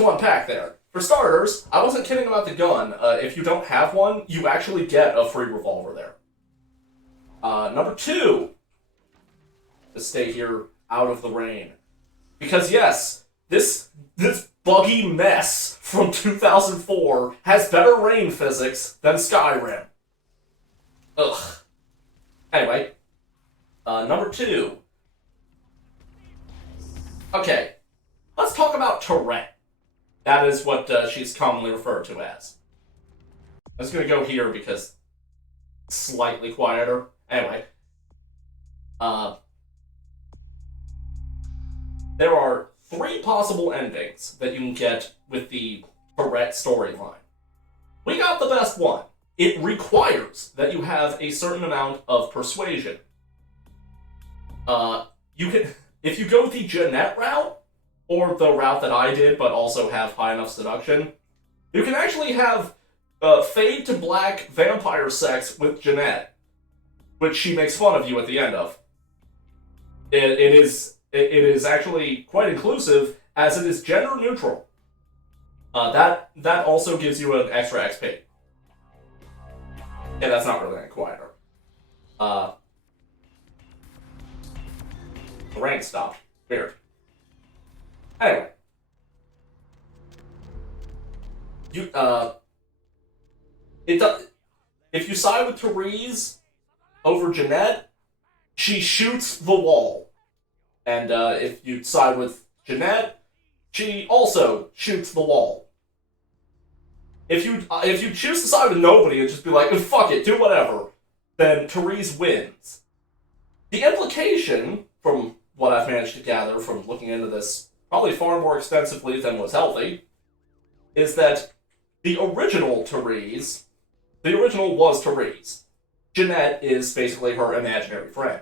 lot to unpack there. For starters, I wasn't kidding about the gun. If you don't have one, you actually get a free revolver there. Number 2, to stay here out of the rain. Because yes, this buggy mess from 2004 has better rain physics than Skyrim. Ugh. Anyway, number 2. Okay, let's talk about Tourette. That is what she's commonly referred to as. I'm just gonna go here because it's slightly quieter. Anyway, there are 3 possible endings that you can get with the Tourette storyline. We got the best one. It requires that you have a certain amount of persuasion. You can, if you go the Jeanette route, or the route that I did, but also have high enough seduction, you can actually have fade to black vampire sex with Jeanette, which she makes fun of you at the end of. It is actually quite inclusive, as it is gender neutral. That also gives you an extra XP. Yeah, that's not really any quieter. The rain stopped. Weird. Anyway. If you side with Therese over Jeanette, she shoots the wall. And if you side with Jeanette, she also shoots the wall. If you choose to side with nobody and just be like, fuck it, do whatever, then Therese wins. The implication, from what I've managed to gather from looking into this probably far more extensively than was healthy, is that the original was Therese. Jeanette is basically her imaginary friend.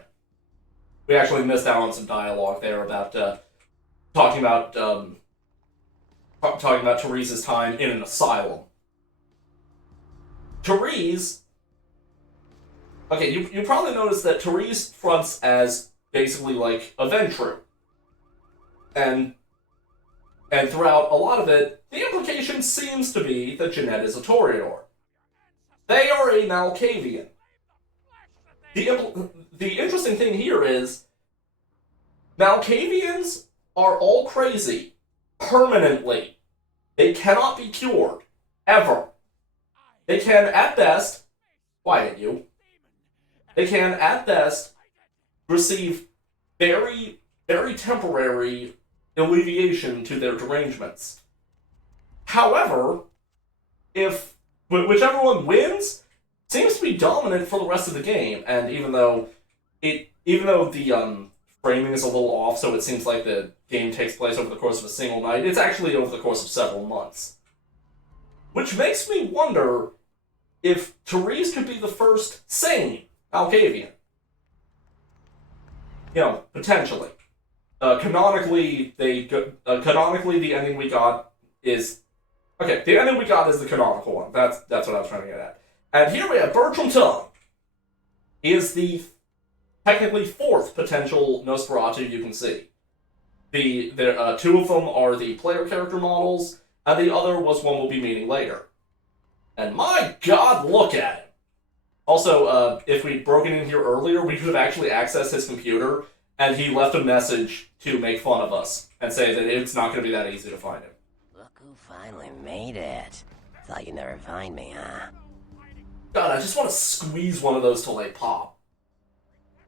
We actually missed out on some dialogue there about talking about Therese's time in an asylum. Therese, okay, you probably noticed that Therese fronts as basically like a Ventru, and throughout a lot of it, the implication seems to be that Jeanette is a Toreador. They are a Malkavian. The interesting thing here is, Malkavians are all crazy, permanently. They cannot be cured, ever. They can, at best, quiet you, they can, at best, receive very, very temporary alleviation to their derangements. However, if whichever one wins, seems to be dominant for the rest of the game, and even though the framing is a little off, so it seems like the game takes place over the course of a single night, it's actually over the course of several months. Which makes me wonder if Therese could be the first sane Malkavian. You know, potentially. Canonically, the ending we got is... Okay, the ending we got is the canonical one. That's what I was trying to get at. And here we have Bertram Tongue. He is the technically 4th potential Nosferatu you can see. The 2 of them are the player character models, and the other was one we'll be meeting later. And my god, look at him! Also, if we'd broken in here earlier, we could have actually accessed his computer, and he left a message to make fun of us, and say that it's not going to be that easy to find him. Look who finally made it. Thought you'd never find me, huh? God, I just want to squeeze one of those till they pop.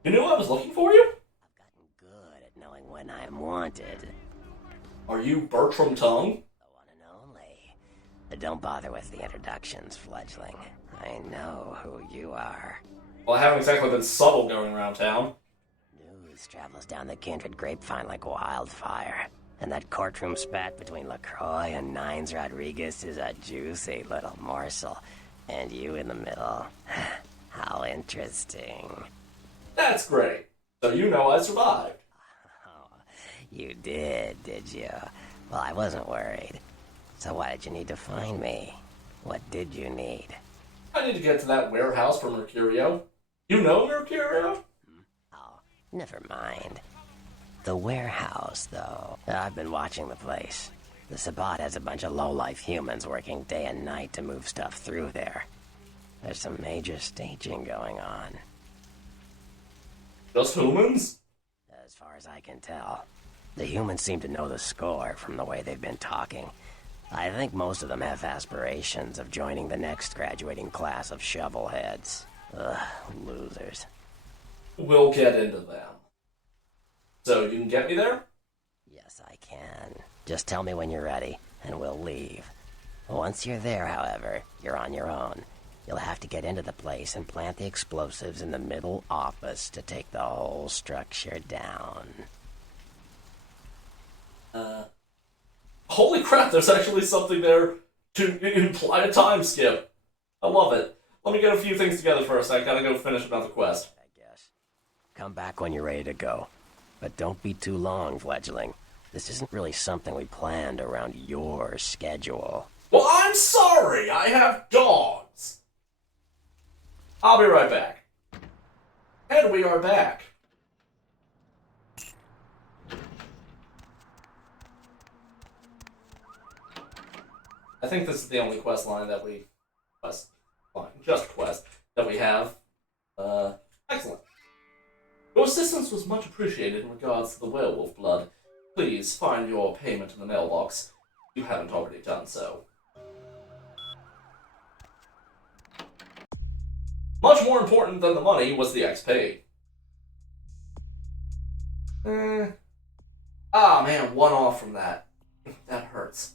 You knew I was looking for you? I've gotten good at knowing when I'm wanted. Are you Bertram Tongue? The one and only. But don't bother with the introductions, fledgling. I know who you are. Well, I haven't exactly been subtle going around town. News travels down the kindred grapevine like wildfire. And that courtroom spat between LaCroix and Nines Rodriguez is a juicy little morsel. And you in the middle. How interesting. That's great. So you know I survived. Oh, you did you? Well, I wasn't worried. So why did you need to find me? What did you need? I need to get to that warehouse for Mercurio. You know Mercurio? Oh, never mind. The warehouse, though. I've been watching the place. The Sabbat has a bunch of low-life humans working day and night to move stuff through there. There's some major staging going on. Just humans? As far as I can tell. The humans seem to know the score from the way they've been talking. I think most of them have aspirations of joining the next graduating class of shovelheads. Ugh, losers. We'll get into them. So, you can get me there? Yes, I can. Just tell me when you're ready, and we'll leave. Once you're there, however, you're on your own. You'll have to get into the place and plant the explosives in the middle office to take the whole structure down. Holy crap, there's actually something there to imply a time skip. I love it. Let me get a few things together first. I gotta go finish another quest. I guess. Come back when you're ready to go. But don't be too long, fledgling. This isn't really something we planned around your schedule. Well, I'm sorry! I have dogs! I'll be right back. And we are back. I think this is the only quest line that we... quest that we have. Excellent. Your assistance was much appreciated in regards to the werewolf blood. Please find your payment in the mailbox. You haven't already done so. Much more important than the money was the XP. Ah man, one off from that. That hurts.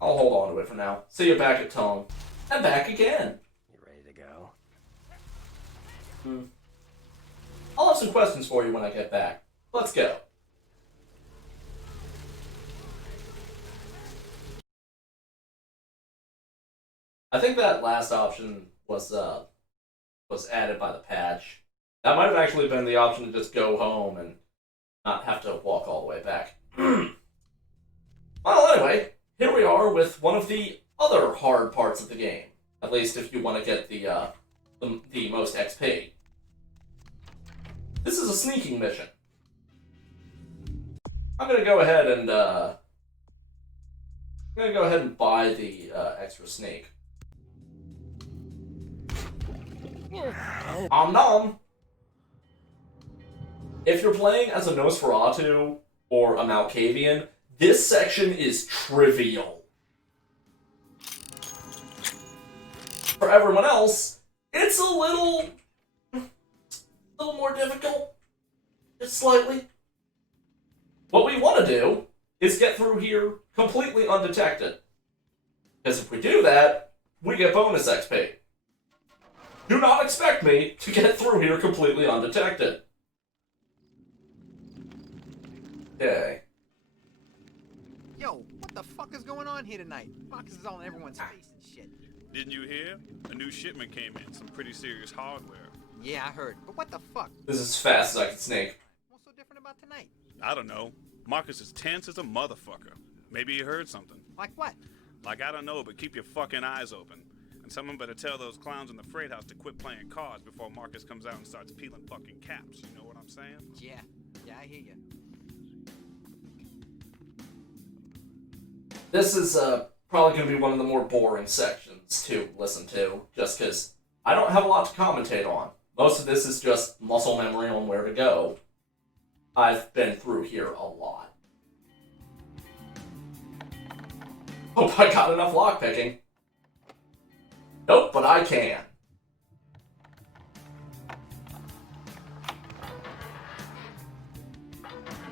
I'll hold on to it for now. See you back at Tome. And back again. You ready to go? I'll have some questions for you when I get back. Let's go. I think that last option was added by the patch. That might have actually been the option to just go home and not have to walk all the way back. Well, anyway, here we are with one of the other hard parts of the game. At least if you want to get the most XP. This is a sneaking mission. I'm gonna go ahead and buy the extra snake. Nom. If you're playing as a Nosferatu or a Malkavian, this section is trivial. For everyone else, it's a little more difficult. Just slightly. What we want to do is get through here completely undetected. Because if we do that, we get bonus XP. Do not expect me to get through here completely undetected. Okay. Yo, what the fuck is going on here tonight? Marcus is all in everyone's face and shit. Didn't you hear? A new shipment came in, some pretty serious hardware. Yeah, I heard. But what the fuck? This is as fast as I can snake. What's so different about tonight? I don't know. Marcus is tense as a motherfucker. Maybe he heard something. Like what? Like, I don't know, but keep your fucking eyes open. And someone better tell those clowns in the freight house to quit playing cards before Marcus comes out and starts peeling fucking caps. You know what I'm saying? Yeah, I hear you. This is probably going to be one of the more boring sections to listen to, just because I don't have a lot to commentate on. Most of this is just muscle memory on where to go. I've been through here a lot. Hope I got enough lockpicking. Nope, but I can.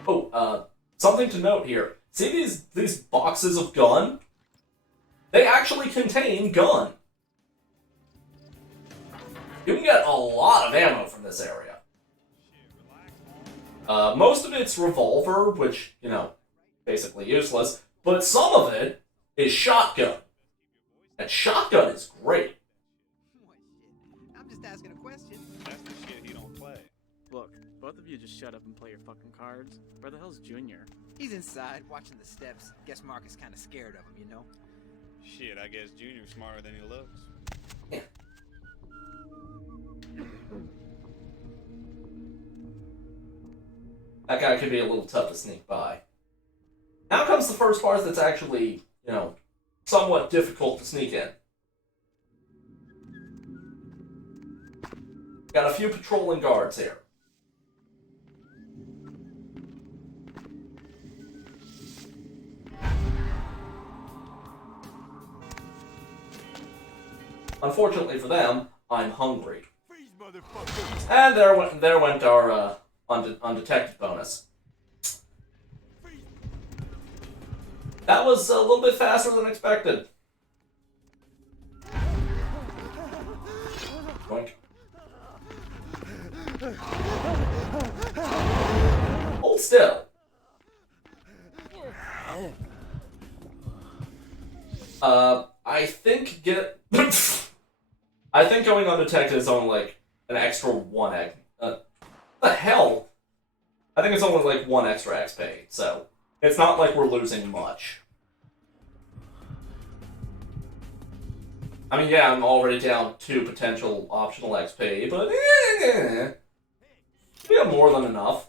Oh, something to note here. See these boxes of gun? They actually contain gun. You can get a lot of ammo from this area. Most of it's revolver, which, you know, basically useless, but some of it is shotgun. And shotgun is great. What shit? I'm just asking a question. That's the shit he don't play. Look, both of you just shut up and play your fucking cards. Where the hell's Junior? He's inside, watching the steps. Guess Marcus kinda scared of him, you know? Shit, I guess Junior's smarter than he looks. that guy could be a little tough to sneak by. Now comes the first part that's actually, you know, somewhat difficult to sneak in. Got a few patrolling guards here. Unfortunately for them, I'm hungry. And there went our undetected bonus. That was a little bit faster than expected. Boink. Hold still. I think I think going undetected is only like an extra 1 X. The hell? I think it's only like 1 extra XP, so it's not like we're losing much. I mean, yeah, I'm already down 2 potential optional XP, but we got more than enough.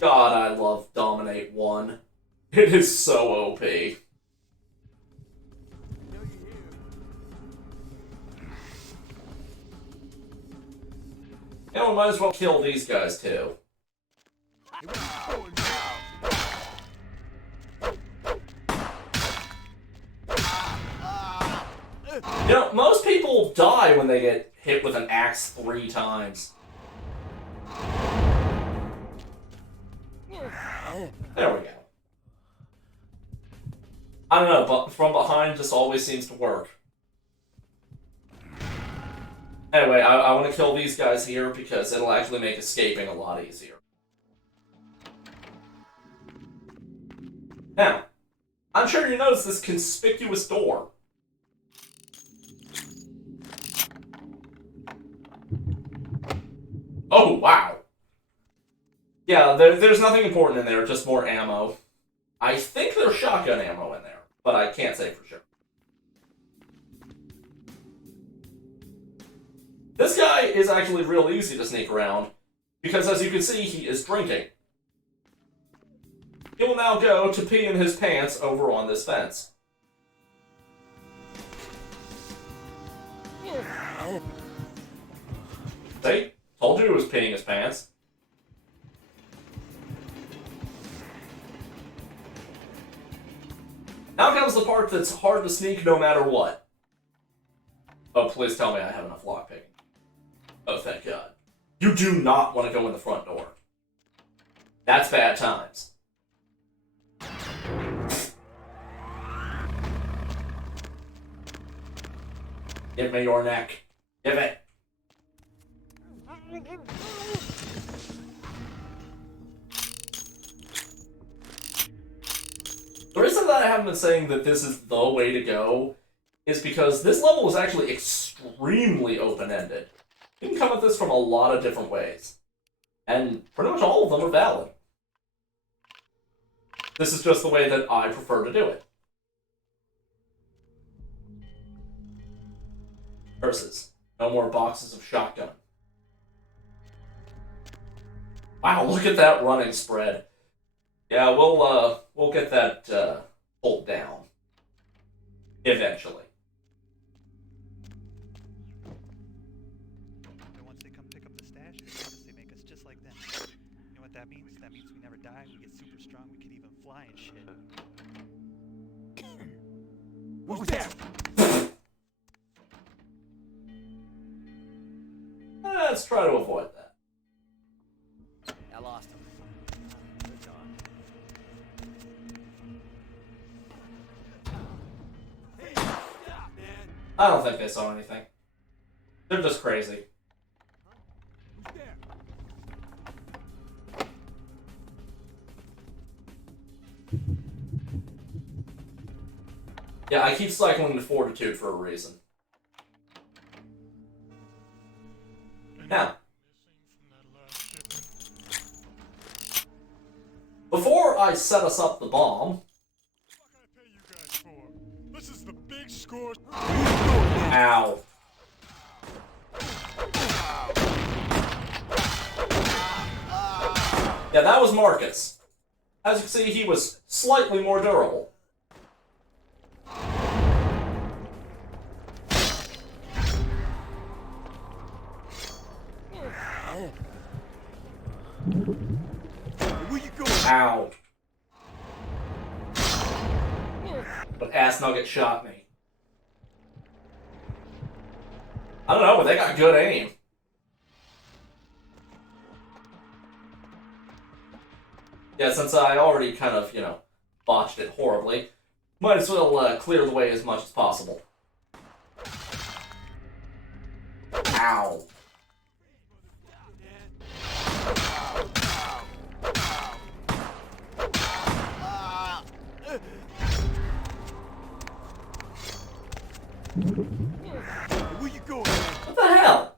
God, I love Dominate 1. It is so OP. You know, we might as well kill these guys too. You know, most people die when they get hit with an axe 3 times. There we go. I don't know, but from behind just always seems to work. Anyway, I want to kill these guys here because it'll actually make escaping a lot easier. Now, I'm sure you noticed this conspicuous door. Oh, wow. Yeah, there's nothing important in there, just more ammo. I think there's shotgun ammo in there, but I can't say for sure. This guy is actually real easy to sneak around, because as you can see, he is drinking. He will now go to pee in his pants over on this fence. See? Told you he was peeing his pants. Now comes the part that's hard to sneak no matter what. Oh, please tell me I have enough lockpicking. Oh, thank God. You do not want to go in the front door. That's bad times. Give me your neck. Give it. The reason that I haven't been saying that this is the way to go is because this level is actually extremely open-ended. You can come at this from a lot of different ways. And pretty much all of them are valid. This is just the way that I prefer to do it. Versus, no more boxes of shotgun. Wow, look at that running spread. Yeah, we'll get that pulled down. Eventually. And once they come pick up the stash, they make us just like them. You know what that means? That means we never die, we get super strong, we can even fly and shit. Who's there? Let's try to avoid that. I lost him. Good dog. Hey, stop, man. I don't think they saw anything. They're just crazy. Who's there? Yeah, I keep cycling to Fortitude for a reason. Now, before I set us up the bomb... What can I pay you guys for? This is the big score. Ow. Yeah, that was Marcus. As you can see, he was slightly more durable. Where you going? Ow. But Ass Nugget shot me. I don't know, but they got good aim. Yeah, since I already kind of, botched it horribly, might as well clear the way as much as possible. Ow. Where you going? What the hell?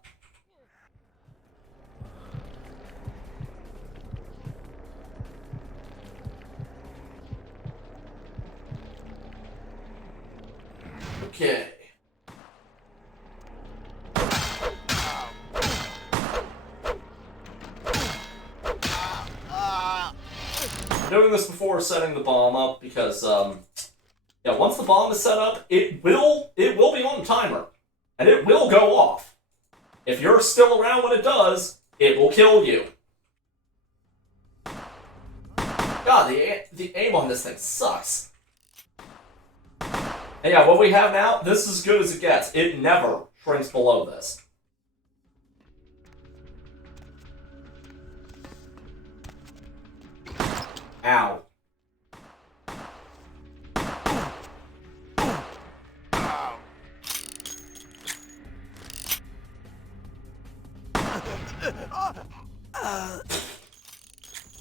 Okay. I'm doing this before setting the bomb up because, yeah, once the bomb is set up, it will be on the timer. And it will go off. If you're still around when it does, it will kill you. God, the aim on this thing sucks. And yeah, what we have now, this is as good as it gets. It never shrinks below this. Ow.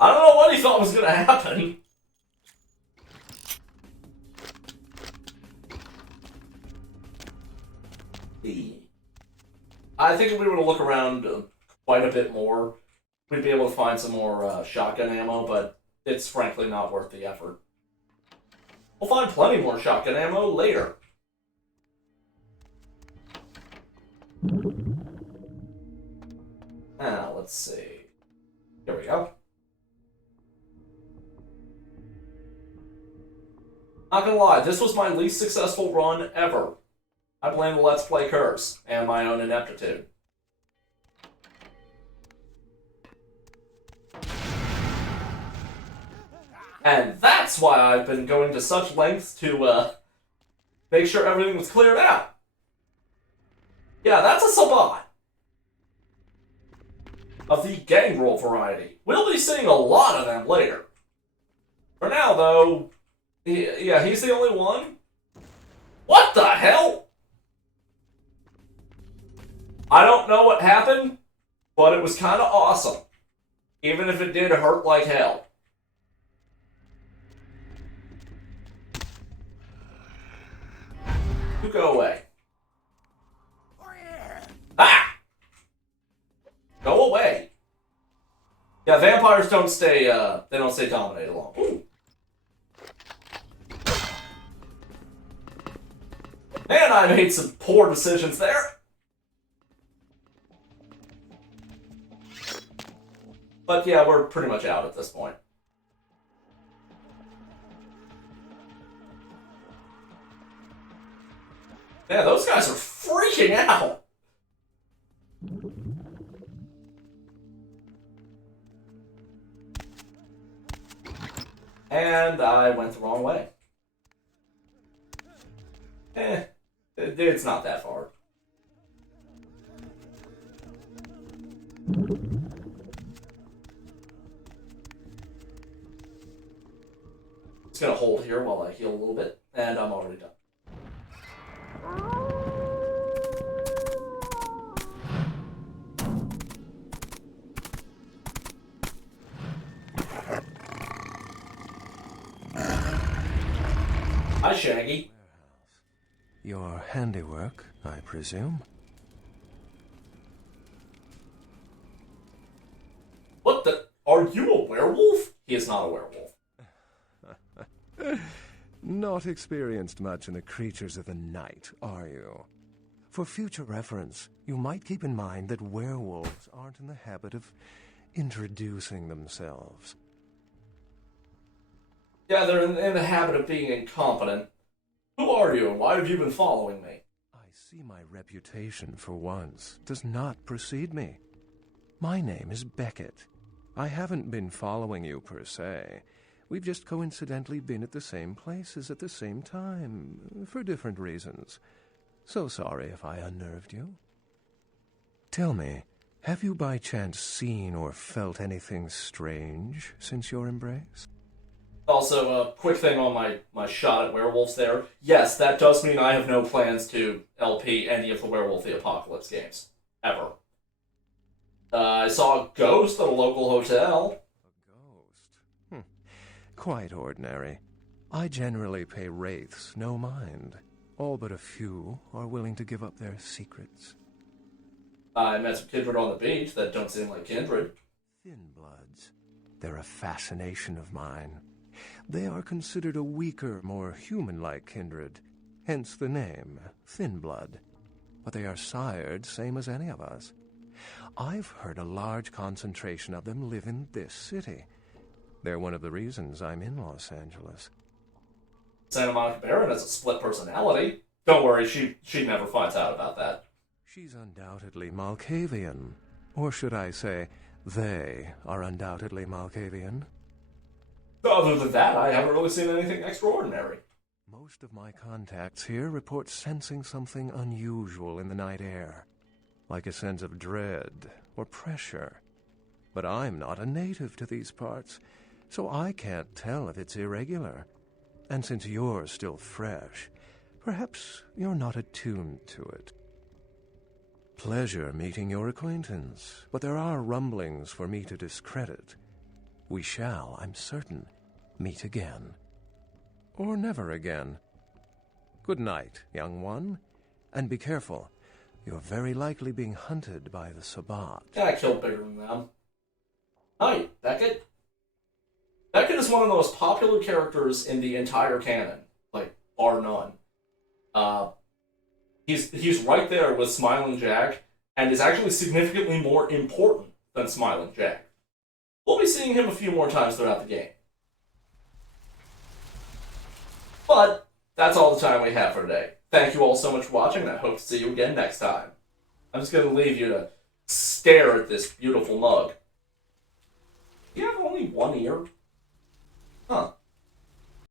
I don't know what he thought was gonna happen. I think if we were to look around quite a bit more, we'd be able to find some more shotgun ammo, but it's frankly not worth the effort. We'll find plenty more shotgun ammo later. Now, let's see. Here we go. Not gonna lie, this was my least successful run ever. I blame the Let's Play curse and my own ineptitude. And that's why I've been going to such lengths to make sure everything was cleared out. Yeah, that's a Sabat. Of the gangrel variety. We'll be seeing a lot of them later. For now, though, yeah, he's the only one. What the hell? I don't know what happened, but it was kind of awesome. Even if it did hurt like hell. You go away. Ah! Go away. Yeah, vampires don't stay, they don't stay dominated long. Ooh. Man, I made some poor decisions there. But yeah, we're pretty much out at this point. Yeah, those guys are freaking out. And I went the wrong way. It's not that far. Just gonna hold here while I heal a little bit, and I'm already done. Hi, Shaggy. Your handiwork, I presume? What the? Are you a werewolf? He is not a werewolf. Not experienced much in the creatures of the night, are you? For future reference, you might keep in mind that werewolves aren't in the habit of introducing themselves. Yeah, they're in the habit of being incompetent. Who are you, and why have you been following me? I see my reputation, for once, does not precede me. My name is Beckett. I haven't been following you, per se. We've just coincidentally been at the same places at the same time, for different reasons. So sorry if I unnerved you. Tell me, have you by chance seen or felt anything strange since your embrace? Also, a quick thing on my shot at werewolves there. Yes, that does mean I have no plans to LP any of the Werewolf the Apocalypse games. Ever. I saw a ghost at a local hotel. A ghost? Quite ordinary. I generally pay wraiths no mind. All but a few are willing to give up their secrets. I met some kindred on the beach that don't seem like kindred. Thin bloods. They're a fascination of mine. They are considered a weaker, more human-like kindred, hence the name, Thin Blood. But they are sired same as any of us. I've heard a large concentration of them live in this city. They're one of the reasons I'm in Los Angeles. Santa Monica Baron has a split personality. Don't worry, she never finds out about that. She's undoubtedly Malkavian. Or should I say, they are undoubtedly Malkavian. Other than that, I haven't really seen anything extraordinary. Most of my contacts here report sensing something unusual in the night air, like a sense of dread or pressure. But I'm not a native to these parts, so I can't tell if it's irregular. And since you're still fresh, perhaps you're not attuned to it. Pleasure meeting your acquaintance, but there are rumblings for me to discredit. We shall, I'm certain, meet again. Or never again. Good night, young one, and be careful. You're very likely being hunted by the Sabbat. Yeah, I killed bigger than them. Night, Beckett. Beckett is one of the most popular characters in the entire canon, like, bar none. He's right there with Smiling Jack, and is actually significantly more important than Smiling Jack. We'll be seeing him a few more times throughout the game. But that's all the time we have for today. Thank you all so much for watching, and I hope to see you again next time. I'm just going to leave you to stare at this beautiful mug. Do you have only one ear? Huh.